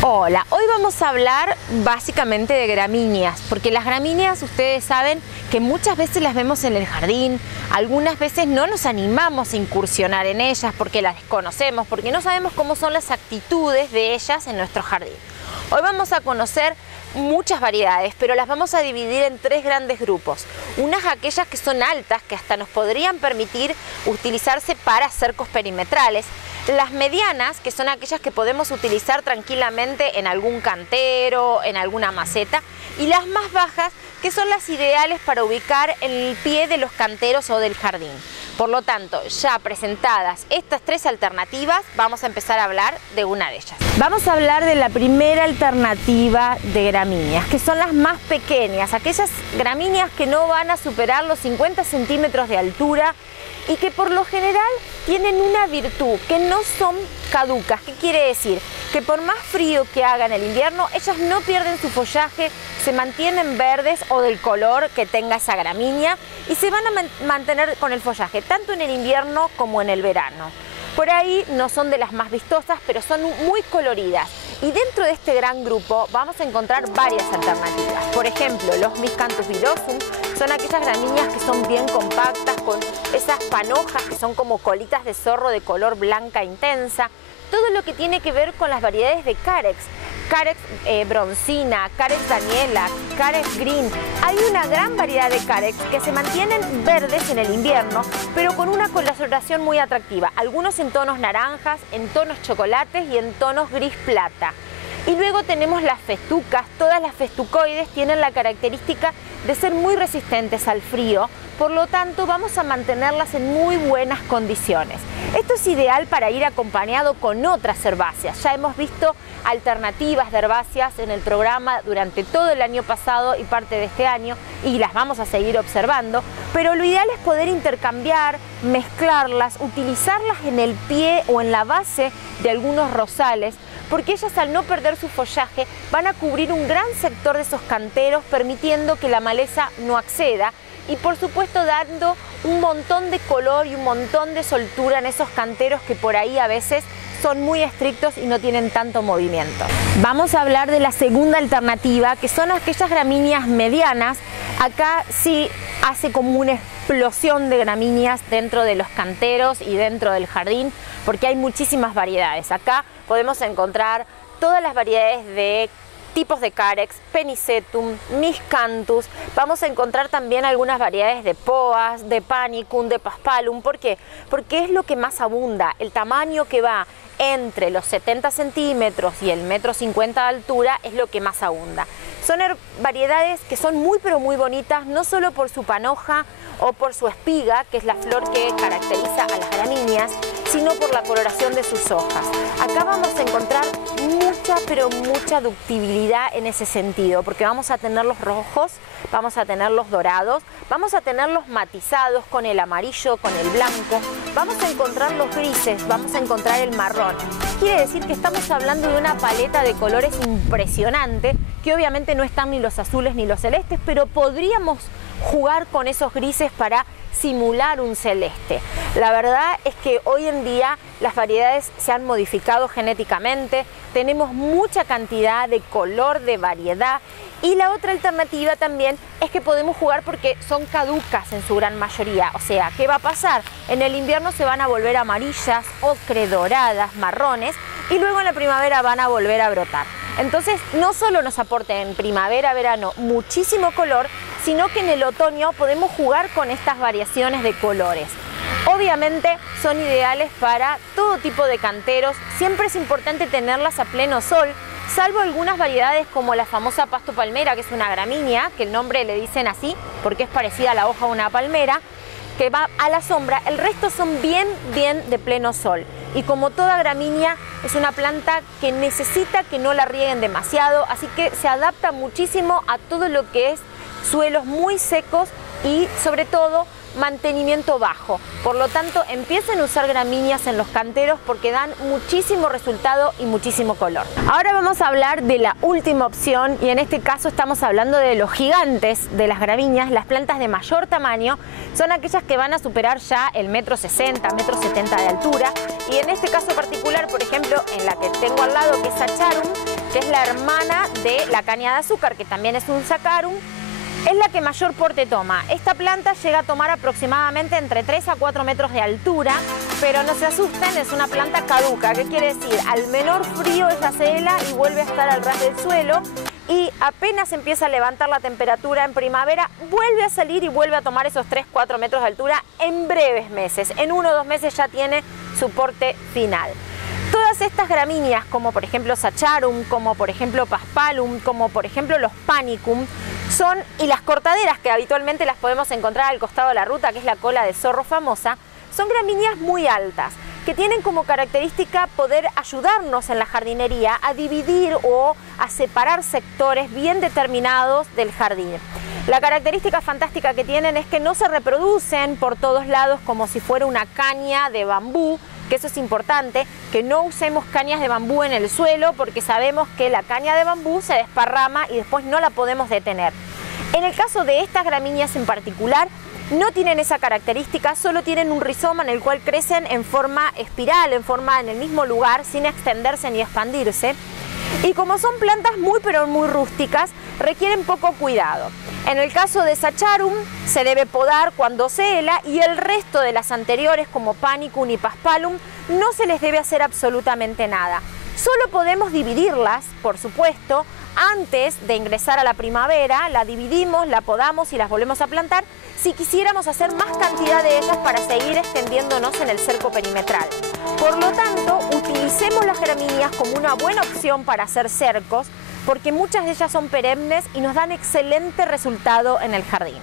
Hola, hoy vamos a hablar básicamente de gramíneas, porque las gramíneas ustedes saben que muchas veces las vemos en el jardín, algunas veces no nos animamos a incursionar en ellas porque las desconocemos, porque no sabemos cómo son las actitudes de ellas en nuestro jardín. Hoy vamos a conocer muchas variedades, pero las vamos a dividir en tres grandes grupos. Unas aquellas que son altas, que hasta nos podrían permitir utilizarse para cercos perimetrales. Las medianas, que son aquellas que podemos utilizar tranquilamente en algún cantero, en alguna maceta. Y las más bajas, que son las ideales para ubicar en el pie de los canteros o del jardín. Por lo tanto, ya presentadas estas tres alternativas, vamos a empezar a hablar de una de ellas. Vamos a hablar de la primera alternativa de gramíneas, que son las más pequeñas, aquellas gramíneas que no van a superar los 50 centímetros de altura y que por lo general tienen una virtud, que no son caducas. ¿Qué quiere decir? Que por más frío que haga en el invierno, ellas no pierden su follaje, se mantienen verdes o del color que tenga esa gramínea y se van a mantener con el follaje, tanto en el invierno como en el verano. Por ahí no son de las más vistosas, pero son muy coloridas. Y dentro de este gran grupo vamos a encontrar varias alternativas. Por ejemplo, los Miscanthus vilosum son aquellas gramíneas que son bien compactas, con esas panojas que son como colitas de zorro de color blanca intensa. Todo lo que tiene que ver con las variedades de Carex. Carex broncina, Carex daniela, Carex green. Hay una gran variedad de Carex que se mantienen verdes en el invierno, pero con una coloración muy atractiva. Algunos en tonos naranjas, en tonos chocolates y en tonos gris plata. Y luego tenemos las festucas. Todas las festucoides tienen la característica de ser muy resistentes al frío, por lo tanto vamos a mantenerlas en muy buenas condiciones. Esto es ideal para ir acompañado con otras herbáceas. Ya hemos visto alternativas de herbáceas en el programa durante todo el año pasado y parte de este año, y las vamos a seguir observando, pero lo ideal es poder intercambiar, mezclarlas, utilizarlas en el pie o en la base de algunos rosales, porque ellas, al no perder su follaje, van a cubrir un gran sector de esos canteros, permitiendo que la maleza no acceda y por supuesto dando un montón de color y un montón de soltura en esos canteros que por ahí a veces son muy estrictos y no tienen tanto movimiento. Vamos a hablar de la segunda alternativa, que son aquellas gramíneas medianas. Acá sí hace como una explosión de gramíneas dentro de los canteros y dentro del jardín, porque hay muchísimas variedades. Acá podemos encontrar todas las variedades de tipos de Carex, Penicetum, Miscanthus. Vamos a encontrar también algunas variedades de Poas, de Panicum, de Paspalum. ¿Por qué? Porque es lo que más abunda. El tamaño que va entre los 70 centímetros y el 1,50 m de altura es lo que más abunda. Son variedades que son muy pero muy bonitas, no solo por su panoja o por su espiga, que es la flor que caracteriza a las gramíneas, sino por la coloración de sus hojas. Acá vamos a encontrar mucha pero mucha ductibilidad en ese sentido, porque vamos a tener los rojos, vamos a tener los dorados, vamos a tener los matizados con el amarillo, con el blanco, vamos a encontrar los grises, vamos a encontrar el marrón. Quiere decir que estamos hablando de una paleta de colores impresionante, que obviamente no están ni los azules ni los celestes, pero podríamos jugar con esos grises para simular un celeste. La verdad es que hoy en día las variedades se han modificado genéticamente, tenemos mucha cantidad de color, de variedad, y la otra alternativa también es que podemos jugar porque son caducas en su gran mayoría. O sea, ¿qué va a pasar? En el invierno se van a volver amarillas, ocre, doradas, marrones, y luego en la primavera van a volver a brotar. Entonces, no solo nos aporta en primavera, verano muchísimo color, sino que en el otoño podemos jugar con estas variaciones de colores. Obviamente son ideales para todo tipo de canteros. Siempre es importante tenerlas a pleno sol, salvo algunas variedades como la famosa pasto palmera, que es una gramínea, que el nombre le dicen así porque es parecida a la hoja de una palmera, que va a la sombra. El resto son bien de pleno sol. Y como toda gramínea, es una planta que necesita que no la rieguen demasiado, así que se adapta muchísimo a todo lo que es suelos muy secos y sobre todo mantenimiento bajo. Por lo tanto, empiecen a usar gramíneas en los canteros porque dan muchísimo resultado y muchísimo color. Ahora vamos a hablar de la última opción, y en este caso estamos hablando de los gigantes de las gramíneas. Las plantas de mayor tamaño son aquellas que van a superar ya el 1,60 m, 1,70 m de altura, y en este caso particular, por ejemplo, en la que tengo al lado, que es Acharum, que es la hermana de la caña de azúcar, que también es un saccharum, es la que mayor porte toma. Esta planta llega a tomar aproximadamente entre 3 a 4 metros de altura, pero no se asusten, es una planta caduca. ¿Qué quiere decir? Al menor frío ella se hela y vuelve a estar al ras del suelo, y apenas empieza a levantar la temperatura en primavera, vuelve a salir y vuelve a tomar esos 3-4 metros de altura en breves meses. En 1 o 2 meses ya tiene su porte final. Todas estas gramíneas, como por ejemplo Saccharum, como por ejemplo Paspalum, como por ejemplo los Panicum, y las cortaderas, que habitualmente las podemos encontrar al costado de la ruta, que es la cola de zorro famosa, son gramíneas muy altas, que tienen como característica poder ayudarnos en la jardinería a dividir o a separar sectores bien determinados del jardín. La característica fantástica que tienen es que no se reproducen por todos lados como si fuera una caña de bambú, que eso es importante, que no usemos cañas de bambú en el suelo, porque sabemos que la caña de bambú se desparrama y después no la podemos detener. En el caso de estas gramíneas en particular, no tienen esa característica, solo tienen un rizoma en el cual crecen en forma espiral, en el mismo lugar, sin extenderse ni expandirse. Y como son plantas muy pero muy rústicas, requieren poco cuidado. En el caso de Saccharum se debe podar cuando se hela, y el resto de las anteriores como Panicum y Paspalum no se les debe hacer absolutamente nada. Solo podemos dividirlas, por supuesto, antes de ingresar a la primavera. La dividimos, la podamos y las volvemos a plantar si quisiéramos hacer más cantidad de ellas para seguir extendiéndonos en el cerco perimetral. Por lo tanto, utilicemos las gramíneas como una buena opción para hacer cercos, porque muchas de ellas son perennes y nos dan excelente resultado en el jardín.